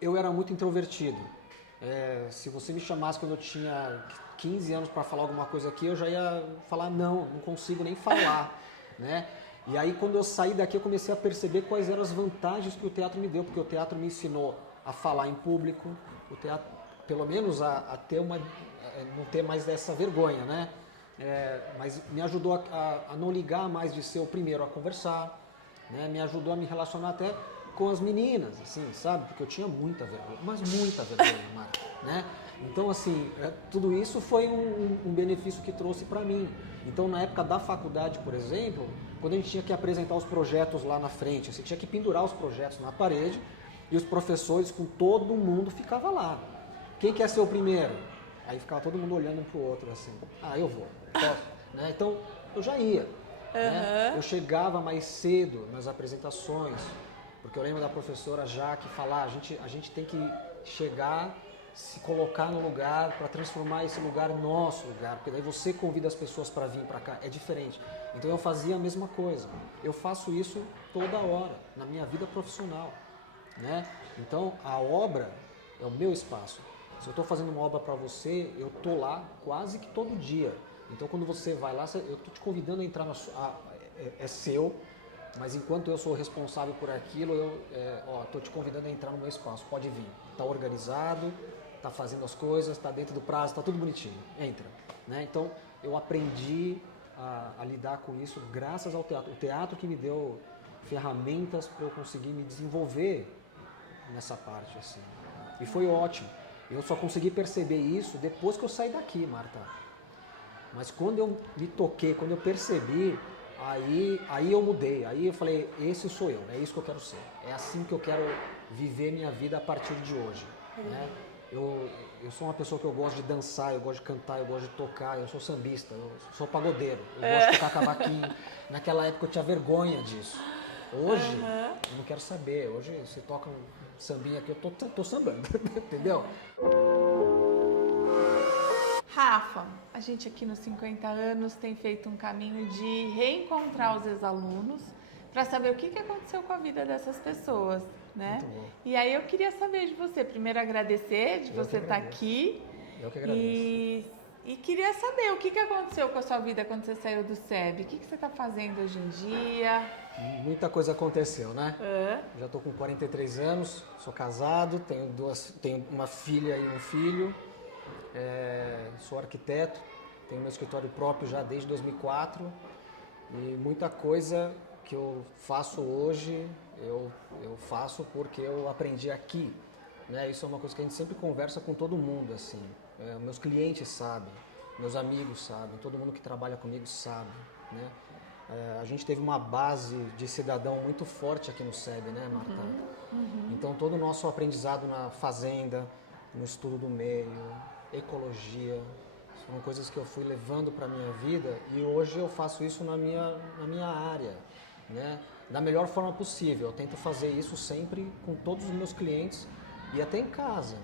eu era muito introvertido. Se você me chamasse quando eu tinha 15 anos para falar alguma coisa aqui, eu já ia falar não consigo nem falar, né? E aí quando eu saí daqui eu comecei a perceber quais eram as vantagens que o teatro me deu, porque o teatro me ensinou a falar em público, o teatro, pelo menos a ter não ter mais dessa vergonha, né? Mas me ajudou a não ligar mais de ser o primeiro a conversar, né? Me ajudou a me relacionar até com as meninas, assim, sabe? Porque eu tinha muita vergonha, mas muita vergonha, Marta, né? Então, assim, tudo isso foi um benefício que trouxe para mim. Então, na época da faculdade, por exemplo, quando a gente tinha que apresentar os projetos lá na frente, você tinha que pendurar os projetos na parede e os professores com todo mundo ficava lá. Quem quer ser o primeiro? Aí ficava todo mundo olhando um pro outro, assim. Eu vou, posso, né? Então, eu já ia. Né? Eu chegava mais cedo nas apresentações, porque eu lembro da professora Jaque falar, a gente tem que chegar, se colocar no lugar para transformar esse lugar em nosso lugar, porque daí você convida as pessoas para vir para cá, é diferente. Então eu fazia a mesma coisa. Eu faço isso toda hora, na minha vida profissional. Né? Então a obra é o meu espaço. Se eu estou fazendo uma obra para você, eu estou lá quase que todo dia. Então quando você vai lá, eu estou te convidando a entrar na sua... é seu, mas enquanto eu sou responsável por aquilo, eu estou te convidando a entrar no meu espaço. Pode vir. Está organizado, está fazendo as coisas, está dentro do prazo, está tudo bonitinho. Entra. Né? Então eu aprendi a lidar com isso graças ao teatro. O teatro que me deu ferramentas para eu conseguir me desenvolver nessa parte. Assim. E foi ótimo. Eu só consegui perceber isso depois que eu saí daqui, Marta. Mas quando eu me toquei, quando eu percebi, aí eu mudei. Aí eu falei, esse sou eu, é isso que eu quero ser. É assim que eu quero viver minha vida a partir de hoje. Né? Eu sou uma pessoa que eu gosto de dançar, eu gosto de cantar, eu gosto de tocar, eu sou sambista, eu sou pagodeiro, eu gosto de tocar cavaquinho. Naquela época eu tinha vergonha disso. Hoje, eu não quero saber. Hoje, se toca um sambinha aqui, eu tô sambando, entendeu? Rafa, a gente aqui nos 50 anos tem feito um caminho de reencontrar os ex-alunos para saber o que aconteceu com a vida dessas pessoas, né? Muito bom. E aí eu queria saber de você, primeiro agradecer de você estar aqui. Eu que agradeço. E queria saber o que aconteceu com a sua vida quando você saiu do SEB. O que você está fazendo hoje em dia? Muita coisa aconteceu, né? Já estou com 43 anos, sou casado, tenho uma filha e um filho, sou arquiteto, tenho meu escritório próprio já desde 2004 e muita coisa que eu faço hoje eu faço porque eu aprendi aqui. Né? Isso é uma coisa que a gente sempre conversa com todo mundo, assim. Meus clientes sabem, meus amigos sabem, todo mundo que trabalha comigo sabe. Né? A gente teve uma base de cidadão muito forte aqui no SEB, né, Marta? Então todo o nosso aprendizado na fazenda, no estudo do meio, ecologia, são coisas que eu fui levando para a minha vida e hoje eu faço isso na minha área. Né? Da melhor forma possível, eu tento fazer isso sempre com todos os meus clientes e até em casa.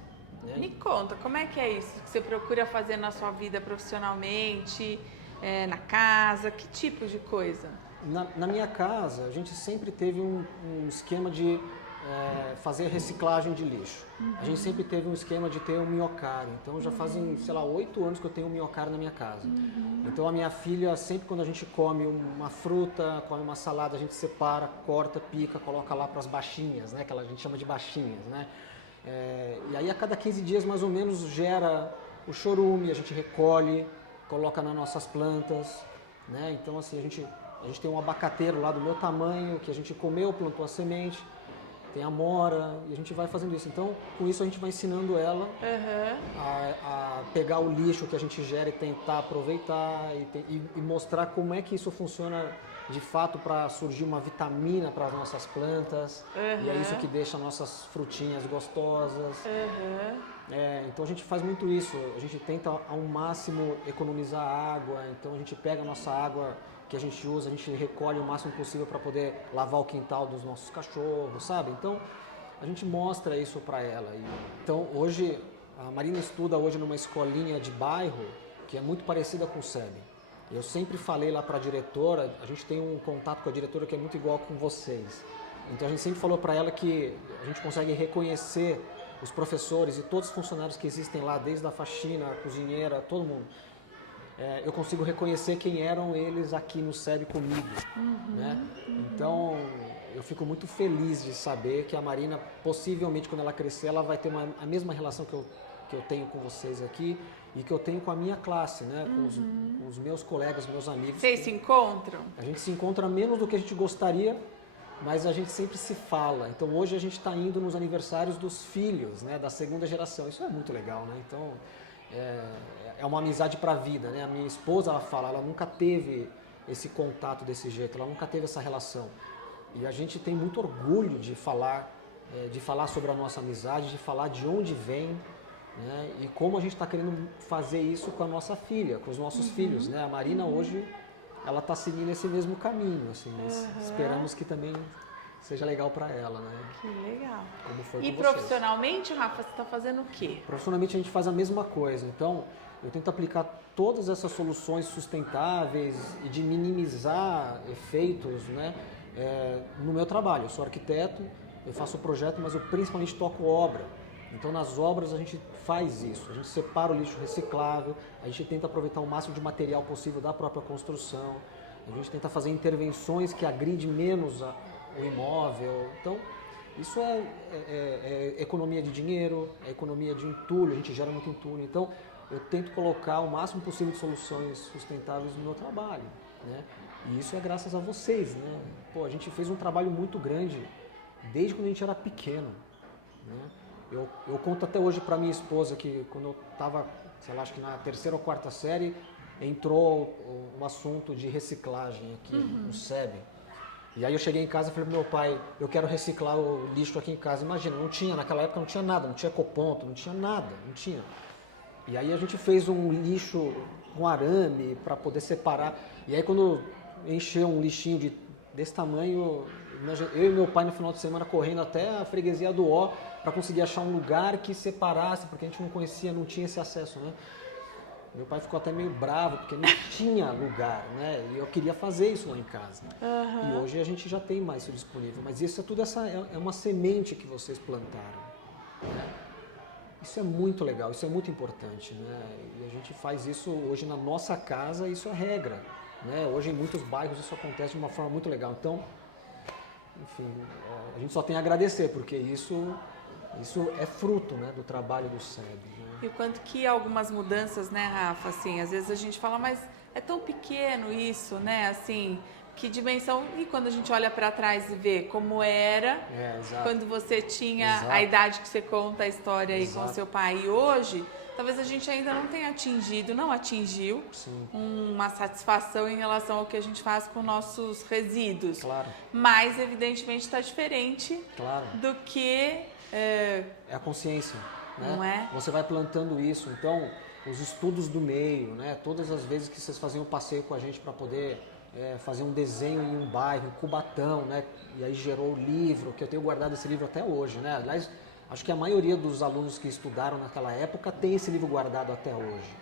Né? Me conta, como é que é isso que você procura fazer na sua vida profissionalmente, na casa, que tipo de coisa? Na minha casa, a gente sempre teve um esquema de fazer reciclagem de lixo. A gente sempre teve um esquema de ter um minhocário. Então já fazem, 8 anos que eu tenho um minhocário na minha casa. Então a minha filha, sempre quando a gente come uma fruta, come uma salada, a gente separa, corta, pica, coloca lá para as baixinhas, né? Que a gente chama de baixinhas, né? E aí a cada 15 dias mais ou menos gera o chorume, a gente recolhe, coloca nas nossas plantas, né? Então assim, a gente tem um abacateiro lá do meu tamanho, que a gente comeu, plantou a semente, tem amora, e a gente vai fazendo isso. Então, com isso a gente vai ensinando ela a pegar o lixo que a gente gera e tentar aproveitar e mostrar como é que isso funciona de fato para surgir uma vitamina para as nossas plantas. E é isso que deixa nossas frutinhas gostosas. Então a gente faz muito isso, a gente tenta ao máximo economizar água, então a gente pega a nossa água que a gente usa, a gente recolhe o máximo possível para poder lavar o quintal dos nossos cachorros, sabe? Então a gente mostra isso para ela. Então hoje, a Marina estuda hoje numa escolinha de bairro que é muito parecida com o SEB. Eu sempre falei lá para a diretora, a gente tem um contato com a diretora que é muito igual com vocês. Então a gente sempre falou para ela que a gente consegue reconhecer os professores e todos os funcionários que existem lá, desde a faxina, a cozinheira, todo mundo, eu consigo reconhecer quem eram eles aqui no SEB comigo, né? Então, eu fico muito feliz de saber que a Marina, possivelmente, quando ela crescer, ela vai ter a mesma relação que eu tenho com vocês aqui e que eu tenho com a minha classe, né? Com os meus colegas, meus amigos. Vocês se encontram? A gente se encontra menos do que a gente gostaria, mas a gente sempre se fala. Então, hoje a gente está indo nos aniversários dos filhos, né? Da segunda geração. Isso é muito legal, né? Então, é uma amizade para a vida, né? A minha esposa, ela fala, ela nunca teve esse contato desse jeito, ela nunca teve essa relação. E a gente tem muito orgulho de falar sobre a nossa amizade, de falar de onde vem, né? E como a gente está querendo fazer isso com a nossa filha, com os nossos filhos, né? A Marina hoje, ela está seguindo esse mesmo caminho, assim, esperamos que também seja legal para ela, né? Que legal. Como foi E com vocês. profissionalmente, Rafa, você está fazendo o quê? Profissionalmente a gente faz a mesma coisa, então eu tento aplicar todas essas soluções sustentáveis e de minimizar efeitos, né? No meu trabalho. Eu sou arquiteto, eu faço projeto, mas eu principalmente toco obra. Então nas obras a gente faz isso, a gente separa o lixo reciclável, a gente tenta aproveitar o máximo de material possível da própria construção, a gente tenta fazer intervenções que agridem menos o imóvel. Então isso é economia de dinheiro, é economia de entulho, a gente gera muito entulho. Então eu tento colocar o máximo possível de soluções sustentáveis no meu trabalho, né? E isso é graças a vocês, né? Pô, a gente fez um trabalho muito grande desde quando a gente era pequeno, né? Eu conto até hoje para minha esposa que quando eu estava, sei lá, acho que na terceira ou quarta série, entrou um assunto de reciclagem aqui no SEB. E aí eu cheguei em casa e falei pro meu pai, eu quero reciclar o lixo aqui em casa. Imagina, não tinha, naquela época não tinha nada, não tinha ecoponto, não tinha nada, não tinha. E aí a gente fez um lixo com arame para poder separar. E aí quando encheu um lixinho desse tamanho, eu e meu pai no final de semana correndo até a freguesia do Ó para conseguir achar um lugar que separasse, porque a gente não conhecia, não tinha esse acesso, né? Meu pai ficou até meio bravo, porque não tinha lugar, né? E eu queria fazer isso lá em casa. E hoje a gente já tem mais isso disponível. Mas isso é tudo é uma semente que vocês plantaram, né? Isso é muito legal, isso é muito importante, né? E a gente faz isso hoje na nossa casa, isso é regra, né? Hoje em muitos bairros isso acontece de uma forma muito legal. Então, enfim, a gente só tem a agradecer, porque isso é fruto, né, do trabalho do SEB, né? E o quanto que algumas mudanças, né, Rafa, assim, às vezes a gente fala, mas é tão pequeno isso, né, assim, que dimensão, e quando a gente olha para trás e vê como era, quando você tinha a idade que você conta a história aí com seu pai, e hoje, talvez a gente ainda não tenha não atingiu uma satisfação em relação ao que a gente faz com nossos resíduos. Claro. Mas, evidentemente, está diferente do que... É a consciência, né? Não é? Você vai plantando isso, então, os estudos do meio, né? Todas as vezes que vocês faziam um passeio com a gente para poder fazer um desenho em um bairro, em Cubatão, né? E aí gerou o livro, que eu tenho guardado esse livro até hoje, né? Aliás, acho que a maioria dos alunos que estudaram naquela época tem esse livro guardado até hoje.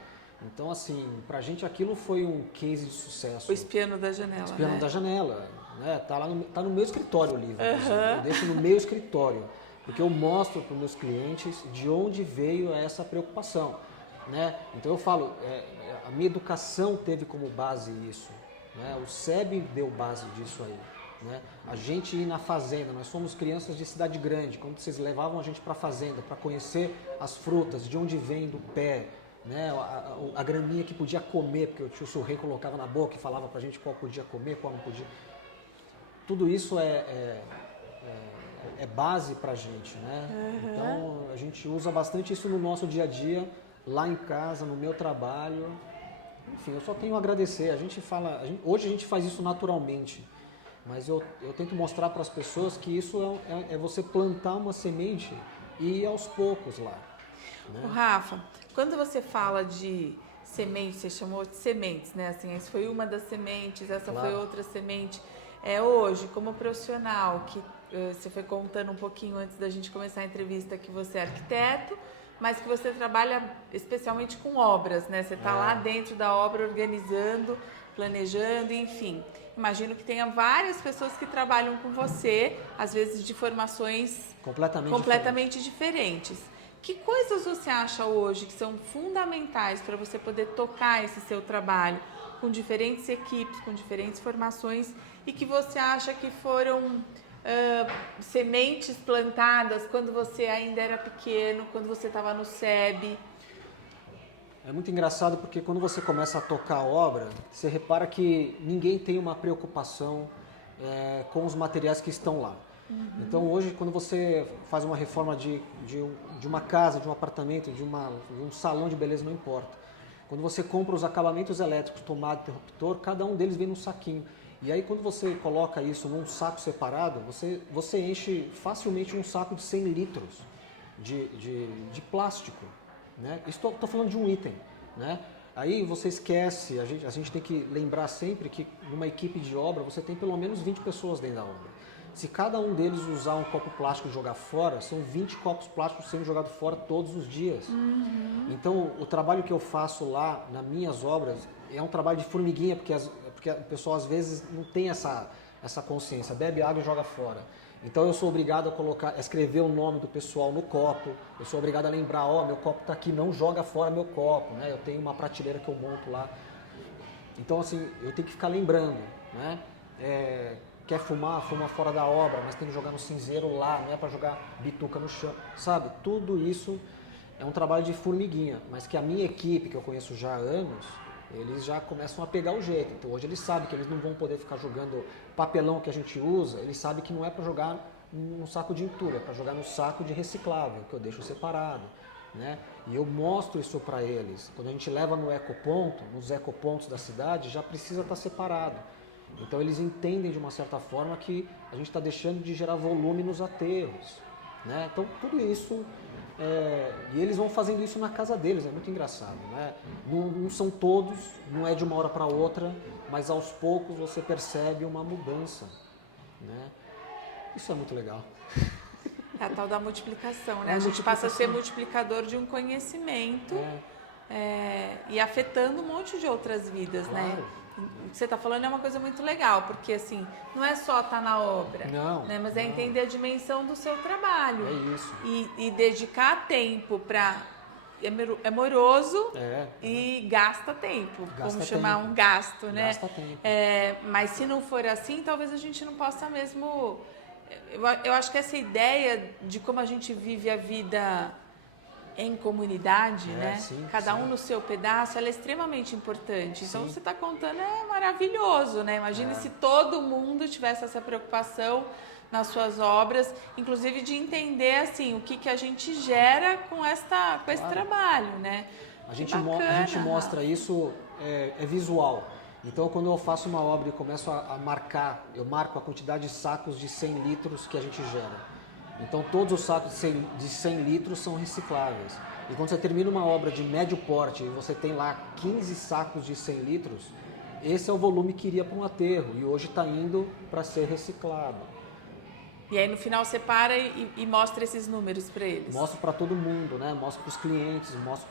Então, assim, pra gente aquilo foi um case de sucesso. O Espiando da Janela, Espiando da Janela, né? Tá no meu escritório o livro, eu deixo no meu escritório, porque eu mostro para os meus clientes de onde veio essa preocupação, né? Então eu falo, a minha educação teve como base isso, né? O SEB deu base disso aí, né? A gente ir na fazenda, nós somos crianças de cidade grande, quando vocês levavam a gente para a fazenda para conhecer as frutas, de onde vem do pé, né? A graminha que podia comer, porque o tio Surrey colocava na boca e falava para a gente qual podia comer, qual não podia. Tudo isso é base pra gente, né? Então a gente usa bastante isso no nosso dia a dia, lá em casa, no meu trabalho. Enfim, eu só tenho a agradecer. Hoje a gente faz isso naturalmente, mas eu tento mostrar para as pessoas que isso é você plantar uma semente e ir aos poucos lá, né? Rafa, quando você fala de sementes, você chamou de sementes, né? Assim, essa foi uma das sementes, essa foi outra semente. Hoje, como profissional, que você foi contando um pouquinho antes da gente começar a entrevista que você é arquiteto, mas que você trabalha especialmente com obras, né? Você está lá dentro da obra organizando, planejando, enfim. imagino que tenha várias pessoas que trabalham com você, às vezes de formações completamente diferentes. Que coisas você acha hoje que são fundamentais para você poder tocar esse seu trabalho com diferentes equipes, com diferentes formações e que você acha que foram sementes plantadas quando você ainda era pequeno, quando você estava no SEB? É muito engraçado porque quando você começa a tocar a obra, você repara que ninguém tem uma preocupação com os materiais que estão lá. Então hoje, quando você faz uma reforma de uma casa, de um apartamento, de um salão de beleza, não importa. Quando você compra os acabamentos elétricos, tomada, interruptor, cada um deles vem num saquinho. E aí quando você coloca isso num saco separado, você enche facilmente um saco de 100 litros de plástico. Né? Estou falando de um item. Né? Aí você esquece, a gente tem que lembrar sempre que numa equipe de obra você tem pelo menos 20 pessoas dentro da obra. Se cada um deles usar um copo plástico e jogar fora, são 20 copos plásticos sendo jogados fora todos os dias. Então, o trabalho que eu faço lá, nas minhas obras, é um trabalho de formiguinha, porque o pessoal às vezes não tem essa consciência, bebe água e joga fora. Então, eu sou obrigado a escrever o nome do pessoal no copo, eu sou obrigado a lembrar, meu copo está aqui, não joga fora meu copo, né? Eu tenho uma prateleira que eu monto lá. Então, assim, eu tenho que ficar lembrando, né? Quer fumar, fuma fora da obra, mas tem que jogar no cinzeiro lá, não é para jogar bituca no chão, sabe? Tudo isso é um trabalho de formiguinha, mas que a minha equipe, que eu conheço já há anos, eles já começam a pegar o jeito. Então hoje eles sabem que eles não vão poder ficar jogando papelão que a gente usa, eles sabem que não é para jogar no saco de entulho, é para jogar no saco de reciclável, que eu deixo separado. Né? E eu mostro isso para eles. Quando a gente leva no ecoponto, nos ecopontos da cidade, já precisa estar separado. Então eles entendem de uma certa forma que a gente está deixando de gerar volume nos aterros. Né? Então tudo isso, e eles vão fazendo isso na casa deles, é muito engraçado. Né? Não são todos, não é de uma hora para outra, mas aos poucos você percebe uma mudança. Né? Isso é muito legal. É a tal da multiplicação, né? A gente passa a ser multiplicador de um conhecimento e afetando um monte de outras vidas, claro. Né? O que você está falando é uma coisa muito legal, porque assim, não é só estar na obra, não, né? Mas é entender a dimensão do seu trabalho. É isso. E dedicar tempo para... É moroso e gasta tempo, vamos chamar um gasto, né? Gasta tempo. Mas se não for assim, talvez a gente não possa mesmo... Eu acho que essa ideia de como a gente vive a vida em comunidade, né? Sim, cada um no seu pedaço, ela é extremamente importante. Então, você está contando, é maravilhoso, né? Imagine se todo mundo tivesse essa preocupação nas suas obras, inclusive de entender, assim, o que a gente gera com esse trabalho, né? A gente mostra isso, é visual. Então, quando eu faço uma obra e começo a marcar, eu marco a quantidade de sacos de 100 litros que a gente gera. Então, todos os sacos de 100 litros são recicláveis. E quando você termina uma obra de médio porte e você tem lá 15 sacos de 100 litros, esse é o volume que iria para um aterro e hoje está indo para ser reciclado. E aí no final você para e mostra esses números para eles? Mostro para todo mundo, né? Mostro para os clientes, mostro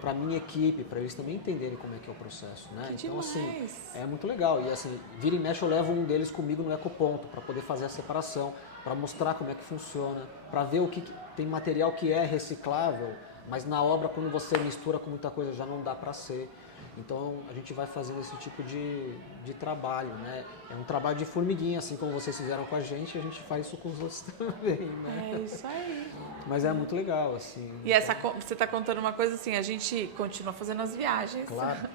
para a minha equipe, para eles também entenderem como é que é o processo, né? Que então, demais. assim, é muito legal. E assim, vira e mexe eu levo um deles comigo no ecoponto para poder fazer a separação, para mostrar como é que funciona, para ver o que tem material que é reciclável, mas na obra quando você mistura com muita coisa já não dá para ser. Então a gente vai fazendo esse tipo de trabalho, né? É um trabalho de formiguinha, assim como vocês fizeram com a gente faz isso com os outros também, né? É isso aí. Mas é muito legal, assim. E você está contando uma coisa assim, a gente continua fazendo as viagens. Claro,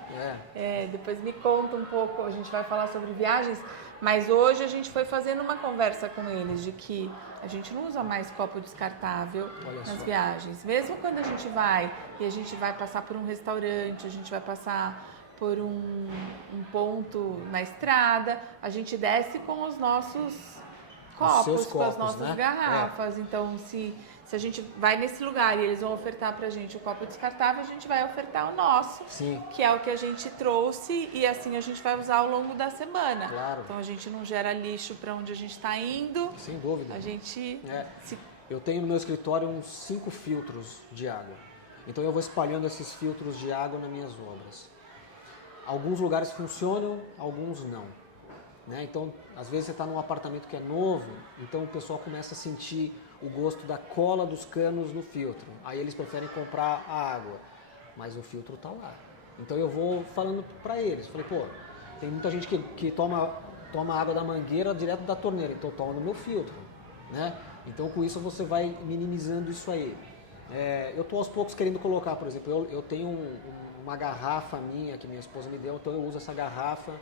depois me conta um pouco, a gente vai falar sobre viagens, mas hoje a gente foi fazendo uma conversa com eles de que a gente não usa mais copo descartável nas viagens. Mesmo quando a gente vai e a gente vai passar por um restaurante, a gente vai passar por um ponto na estrada, a gente desce com os nossos copos, com as nossas garrafas. Então, se a gente vai nesse lugar e eles vão ofertar pra gente o copo descartável, a gente vai ofertar o nosso, que é o que a gente trouxe e assim a gente vai usar ao longo da semana. Claro. Então a gente não gera lixo para onde a gente está indo. Sem dúvida. A gente... Eu tenho no meu escritório uns 5 filtros de água. Então eu vou espalhando esses filtros de água nas minhas obras. Alguns lugares funcionam, alguns não. né? Então, às vezes você está num apartamento que é novo, então o pessoal começa a sentir o gosto da cola dos canos no filtro. Aí eles preferem comprar a água, mas o filtro está lá. Então eu vou falando para eles, falei, pô, tem muita gente que toma água da mangueira direto da torneira, então toma no meu filtro, né? Então com isso você vai minimizando isso aí. Eu estou aos poucos querendo colocar, por exemplo, eu tenho uma garrafa minha que minha esposa me deu, então eu uso essa garrafa,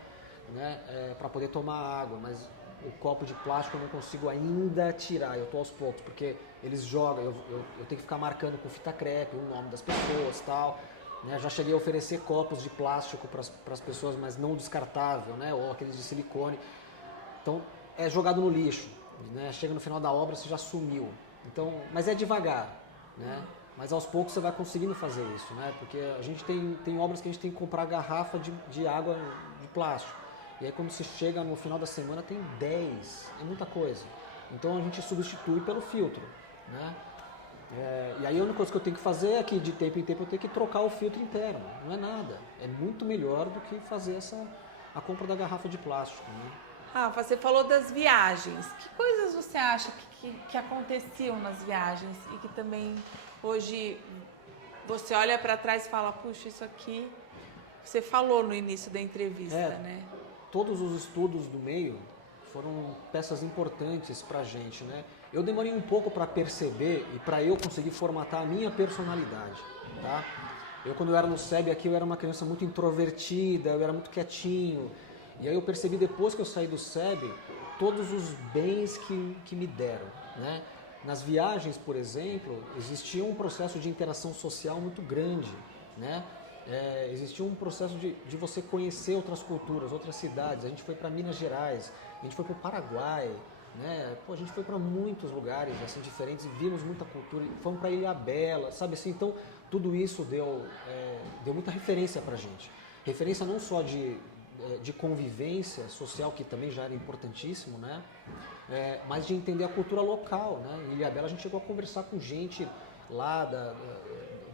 né, para poder tomar água, mas o copo de plástico eu não consigo ainda tirar, eu estou aos poucos, porque eles jogam, eu tenho que ficar marcando com fita crepe o nome das pessoas e tal. Né, já cheguei a oferecer copos de plástico para as pessoas, mas não descartável, né, ou aqueles de silicone. Então é jogado no lixo, né, chega no final da obra você já sumiu. Então, mas é devagar, né, mas aos poucos você vai conseguindo fazer isso, né, porque a gente tem obras que a gente tem que comprar garrafa de água de plástico. E aí quando você chega no final da semana tem 10, é muita coisa. Então a gente substitui pelo filtro, né? E aí a única coisa que eu tenho que fazer é que de tempo em tempo eu tenho que trocar o filtro interno, não é nada. É muito melhor do que fazer a compra da garrafa de plástico, né? Rafa, você falou das viagens. Que coisas você acha que aconteciam nas viagens e que também hoje você olha para trás e fala, puxa, isso aqui você falou no início da entrevista, né? Todos os estudos do meio foram peças importantes para a gente, né? Eu demorei um pouco para perceber e para eu conseguir formatar a minha personalidade, tá? Quando eu era no SEB aqui, eu era uma criança muito introvertida, eu era muito quietinho. E aí eu percebi depois que eu saí do SEB, todos os bens que me deram, né? Nas viagens, por exemplo, existia um processo de interação social muito grande, né? Existia um processo de você conhecer outras culturas, outras cidades. A gente foi para Minas Gerais, a gente foi para o Paraguai, né? Pô, a gente foi para muitos lugares assim diferentes e vimos muita cultura. Fomos para Ilhabela, sabe assim? Então tudo isso deu muita referência para a gente. Referência não só de convivência social, que também já era importantíssimo, né? Mas de entender a cultura local, né? Em Ilhabela a gente chegou a conversar com gente lá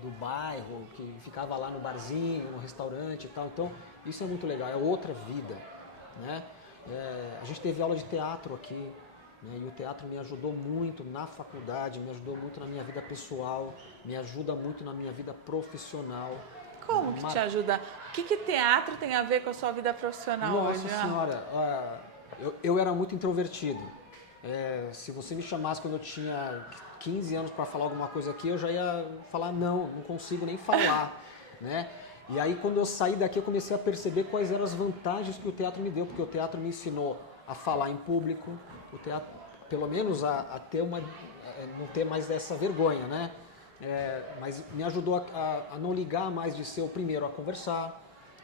do bairro, que ficava lá no barzinho, no restaurante e tal. Então, isso é muito legal, é outra vida, né? A gente teve aula de teatro aqui, né? E o teatro me ajudou muito na faculdade, me ajudou muito na minha vida pessoal, me ajuda muito na minha vida profissional. Como que te ajuda? O que teatro tem a ver com a sua vida profissional hoje? Nossa senhora, eu era muito introvertido. Se você me chamasse quando eu tinha 15 anos para falar alguma coisa aqui, eu já ia falar não consigo nem falar, né? E aí quando eu saí daqui eu comecei a perceber quais eram as vantagens que o teatro me deu, porque o teatro me ensinou a falar em público, o teatro, pelo menos a ter não ter mais essa vergonha, né? Mas me ajudou a não ligar mais de ser o primeiro a conversar,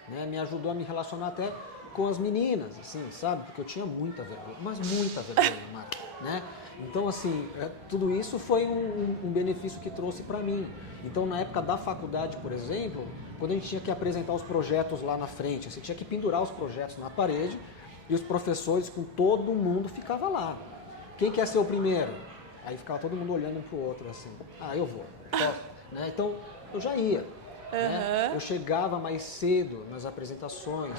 né? Me ajudou a me relacionar até com as meninas, assim, sabe? Porque eu tinha muita vergonha, mas muita vergonha, Marta, né? Então, assim, tudo isso foi um benefício que trouxe para mim. Então, na época da faculdade, por exemplo, quando a gente tinha que apresentar os projetos lá na frente, você tinha que pendurar os projetos na parede e os professores com todo mundo ficava lá. Quem quer ser o primeiro? Aí ficava todo mundo olhando um pro outro, assim. Eu vou. Posso, né? Então, eu já ia. Né? Eu chegava mais cedo nas apresentações,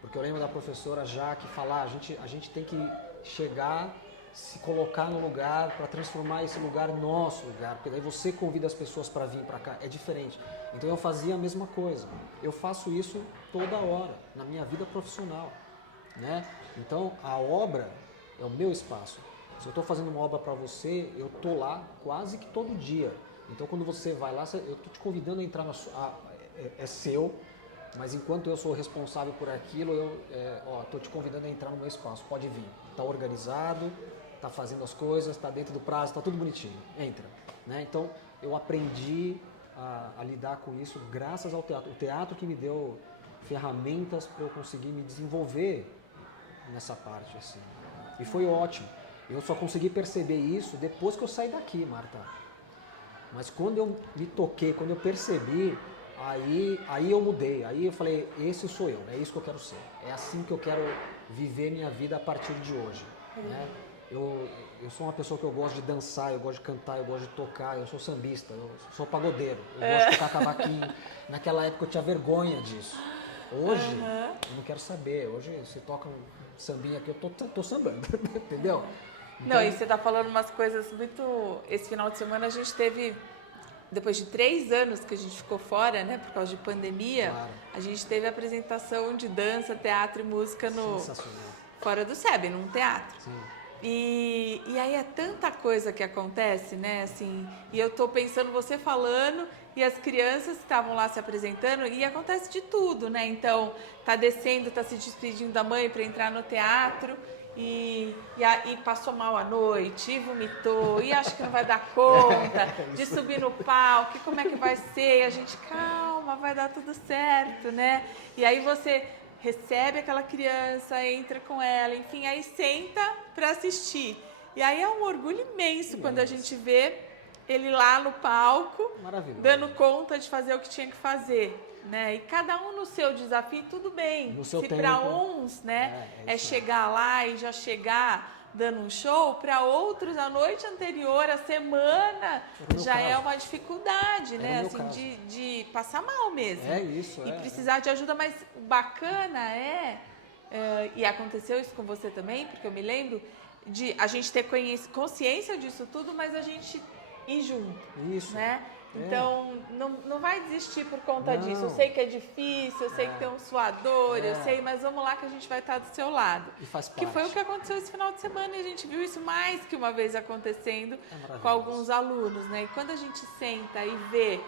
porque eu lembro da professora Jaque falar, a gente tem que chegar, se colocar no lugar para transformar esse lugar nosso lugar, porque daí você convida as pessoas para vir para cá, é diferente. Então eu fazia a mesma coisa. Eu faço isso toda hora, na minha vida profissional, né? Então a obra é o meu espaço. Se eu estou fazendo uma obra para você, eu estou lá quase que todo dia. Então quando você vai lá, eu estou te convidando a entrar na sua... É seu, mas enquanto eu sou responsável por aquilo, eu estou te convidando a entrar no meu espaço, pode vir. Está organizado, está fazendo as coisas, está dentro do prazo, está tudo bonitinho, entra. Né? Então eu aprendi a lidar com isso graças ao teatro. O teatro que me deu ferramentas para eu conseguir me desenvolver nessa parte. Assim. E foi ótimo. Eu só consegui perceber isso depois que eu saí daqui, Marta. Mas quando eu me toquei, quando eu percebi, aí eu mudei. Aí eu falei, esse sou eu, é isso que eu quero ser. É assim que eu quero viver minha vida a partir de hoje. Né? Eu sou uma pessoa que eu gosto de dançar, eu gosto de cantar, eu gosto de tocar, eu sou sambista, eu sou pagodeiro, eu gosto de tocar cavaquinho. Naquela época eu tinha vergonha disso. Hoje, eu não quero saber. Hoje, você toca um sambinha aqui, eu tô sambando, entendeu? Então, não, e você tá falando umas coisas muito... Esse final de semana a gente teve, depois de 3 anos que a gente ficou fora, né, por causa de pandemia, claro. A gente teve a apresentação de dança, teatro e música fora do SEB, num teatro. Sim. E aí é tanta coisa que acontece, né, assim, e eu tô pensando, você falando, e as crianças que estavam lá se apresentando, e acontece de tudo, né, então tá descendo, tá se despedindo da mãe para entrar no teatro, e passou mal à noite, e vomitou, e acho que não vai dar conta de subir no palco, e como é que vai ser? E a gente, calma, vai dar tudo certo, né? E aí você recebe aquela criança, entra com ela, enfim, aí senta para assistir. E aí é um orgulho imenso quando a gente vê ele lá no palco, dando conta de fazer o que tinha que fazer. Né? E cada um no seu desafio, tudo bem. No seu Se tempo. Para uns, né, é chegar lá e já chegar dando um show, para outros a noite anterior, a semana, já é uma dificuldade, né, assim, de passar mal mesmo. É isso. E precisar de ajuda, mas o bacana e aconteceu isso com você também, porque eu me lembro de a gente ter consciência disso tudo, mas a gente ir junto. Isso. Né? Então, não vai desistir por conta disso. Eu sei que é difícil, eu sei que tem um suador, eu sei, mas vamos lá que a gente vai estar do seu lado. E faz parte. Que foi o que aconteceu esse final de semana e a gente viu isso mais que uma vez acontecendo com alguns alunos, né? E quando a gente senta e vê,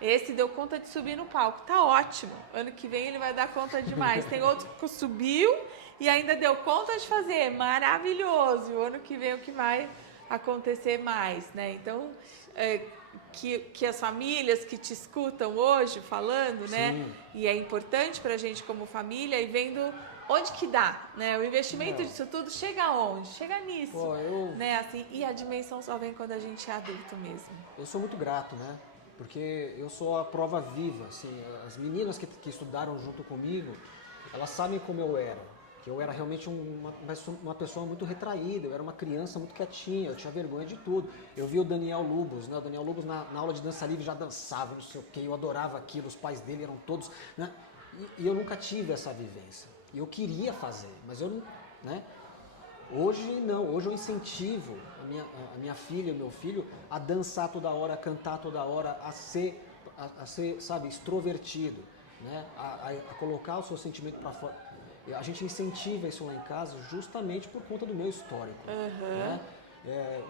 esse deu conta de subir no palco, tá ótimo. Ano que vem ele vai dar conta de mais. Tem outro que subiu e ainda deu conta de fazer, maravilhoso. E o ano que vem é o que vai acontecer mais, né? Então, que as famílias que te escutam hoje falando, né? Sim. E é importante para a gente como família e vendo onde que dá, né? O investimento disso tudo chega aonde? Chega nisso, né? Assim, e a dimensão só vem quando a gente é adulto mesmo. Eu sou muito grato, né? Porque eu sou a prova viva, assim, as meninas que estudaram junto comigo, elas sabem como eu era. Que eu era realmente uma pessoa muito retraída, eu era uma criança muito quietinha, eu tinha vergonha de tudo. Eu vi o Daniel Lubos, né? O Daniel Lubos na aula de dança livre já dançava, não sei o quê, eu adorava aquilo, os pais dele eram todos... Né? E eu nunca tive essa vivência. E eu queria fazer, mas eu não... Né? Hoje não, hoje eu incentivo a minha filha, o meu filho, a dançar toda hora, a cantar toda hora, a ser sabe, extrovertido, né? A colocar o seu sentimento para fora. A gente incentiva isso lá em casa justamente por conta do meu histórico. Né?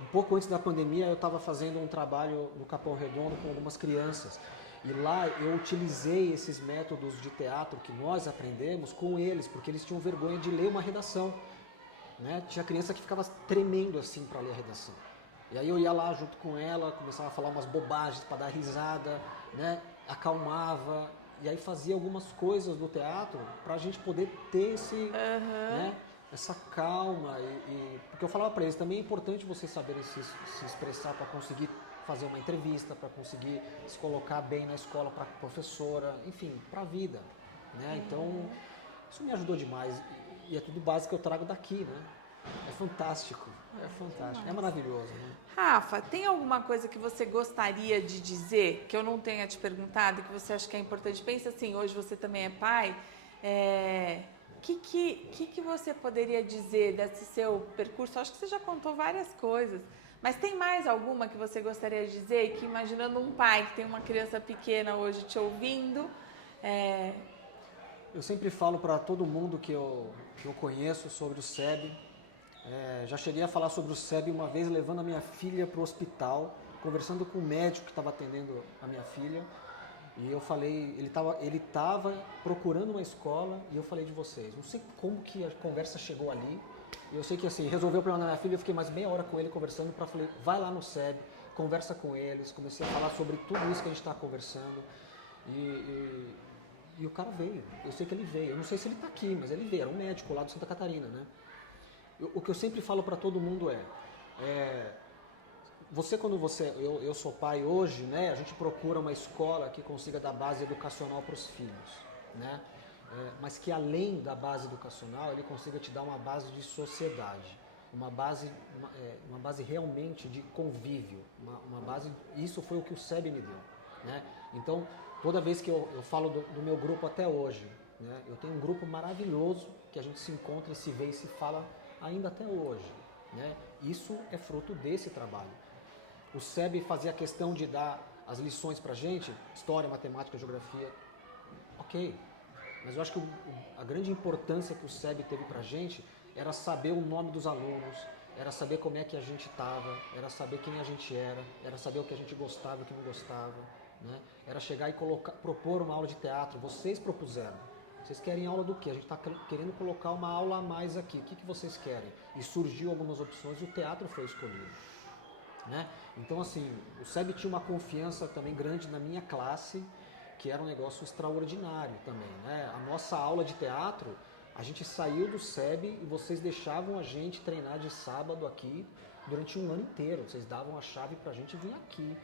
Um pouco antes da pandemia eu estava fazendo um trabalho no Capão Redondo com algumas crianças e lá eu utilizei esses métodos de teatro que nós aprendemos com eles, porque eles tinham vergonha de ler uma redação. Né? Tinha criança que ficava tremendo assim para ler a redação. E aí eu ia lá junto com ela, começava a falar umas bobagens para dar risada, né? Acalmava. E aí fazia algumas coisas do teatro para a gente poder ter né, essa calma. Porque eu falava para eles, também é importante vocês saberem se expressar para conseguir fazer uma entrevista, para conseguir se colocar bem na escola, para professora, enfim, para a vida. Né? Então, isso me ajudou demais. E é tudo básico que eu trago daqui, né? É fantástico, é maravilhoso. Né? Rafa, tem alguma coisa que você gostaria de dizer, que eu não tenha te perguntado, que você acha que é importante? Pensa assim, hoje você também é pai, que você poderia dizer desse seu percurso? Acho que você já contou várias coisas, mas tem mais alguma que você gostaria de dizer? Que imaginando um pai que tem uma criança pequena hoje te ouvindo... Eu sempre falo para todo mundo que eu conheço sobre o SEB. Já cheguei a falar sobre o SEB uma vez levando a minha filha para o hospital, conversando com o médico que estava atendendo a minha filha. E eu falei, ele estava procurando uma escola e eu falei de vocês. Não sei como que a conversa chegou ali. Eu sei que assim, resolveu o problema da minha filha, eu fiquei mais meia hora com ele conversando, falei, vai lá no SEB, conversa com eles. Comecei a falar sobre tudo isso que a gente está conversando. E o cara veio, eu sei que ele veio, eu não sei se ele está aqui, mas ele veio, era um médico lá de Santa Catarina, né? O que eu sempre falo para todo mundo eu sou pai hoje, né? A gente procura uma escola que consiga dar base educacional para os filhos, né? Mas que além da base educacional, ele consiga te dar uma base de sociedade, uma base realmente de convívio, uma base, isso foi o que o SEB me deu, né? Então, toda vez que eu falo do meu grupo até hoje, né? Eu tenho um grupo maravilhoso que a gente se encontra, se vê e se fala ainda até hoje, né? Isso é fruto desse trabalho. O SEB fazia questão de dar as lições pra gente, história, matemática, geografia, ok. Mas eu acho que a grande importância que o SEB teve pra gente era saber o nome dos alunos, era saber como é que a gente estava, era saber quem a gente era saber o que a gente gostava e o que não gostava, né? Era chegar e propor uma aula de teatro. Vocês propuseram. Vocês querem aula do quê? A gente está querendo colocar uma aula a mais aqui. O que vocês querem? E surgiu algumas opções e o teatro foi escolhido, né? Então, assim, o SEB tinha uma confiança também grande na minha classe, que era um negócio extraordinário também, né? A nossa aula de teatro, a gente saiu do SEB e vocês deixavam a gente treinar de sábado aqui durante um ano inteiro. Vocês davam a chave pra gente vir aqui.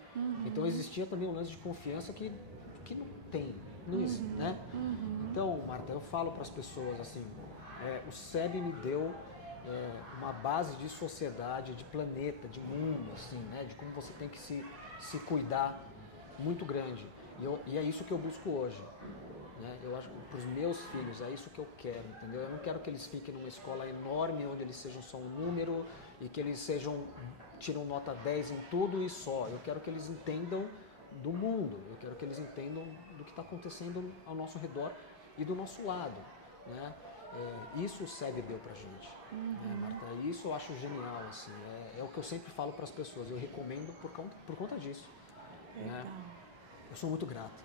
Então existia também um lance de confiança que não tem, não existe, né? Então, Marta, eu falo para as pessoas assim, o SEB me deu uma base de sociedade, de planeta, de mundo, assim, né? De como você tem que se cuidar muito grande. E é isso que eu busco hoje. Né? Eu acho que para os meus filhos é isso que eu quero, entendeu? Eu não quero que eles fiquem numa escola enorme onde eles sejam só um número e que eles tiram nota 10 em tudo e só. Eu quero que eles entendam do mundo, eu quero que eles entendam do que está acontecendo ao nosso redor e do nosso lado, né? Isso o SEB deu pra gente, né, Marta? Isso eu acho genial, assim, é o que eu sempre falo para as pessoas, eu recomendo por conta disso, né? Eu sou muito grato.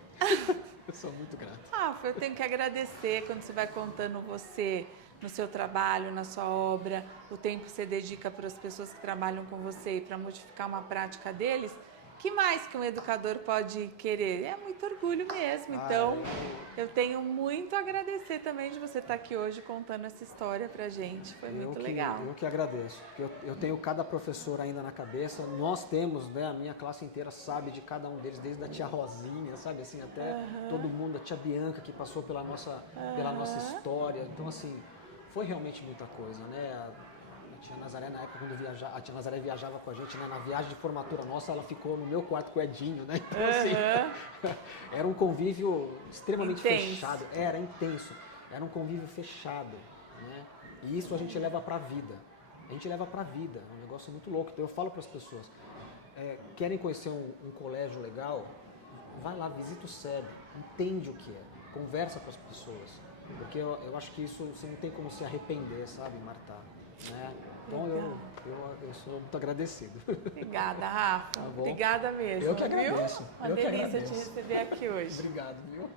Eu sou muito grato. Eu tenho que agradecer quando você vai contando você no seu trabalho, na sua obra, o tempo que você dedica para as pessoas que trabalham com você e para modificar uma prática deles. Que mais que um educador pode querer? É muito orgulho mesmo. Então, eu tenho muito a agradecer também de você estar aqui hoje contando essa história pra gente. Foi muito legal. Eu que agradeço. Eu tenho cada professor ainda na cabeça. Nós temos, né? A minha classe inteira sabe de cada um deles, desde a tia Rosinha, sabe assim, até todo mundo, a tia Bianca que passou pela nossa história. Então, assim, foi realmente muita coisa, né? A tia Nazaré, na época, quando a tia Nazaré viajava com a gente, né? Na viagem de formatura nossa, ela ficou no meu quarto com o Edinho, né? Então, assim, era um convívio extremamente fechado. Era intenso. Era um convívio fechado, né? E isso a gente leva pra vida. A gente leva pra vida. É um negócio muito louco. Então, eu falo para as pessoas, querem conhecer um colégio legal? Vai lá, visita o SEB, entende o que é, conversa com as pessoas. Porque eu acho que isso você não tem como se arrepender, sabe, Marta? Né? Então eu sou muito agradecido. Obrigada, Rafa. Tá bom? Obrigada mesmo. Eu que agradeço. Viu? Uma delícia te receber aqui hoje. Obrigado, viu?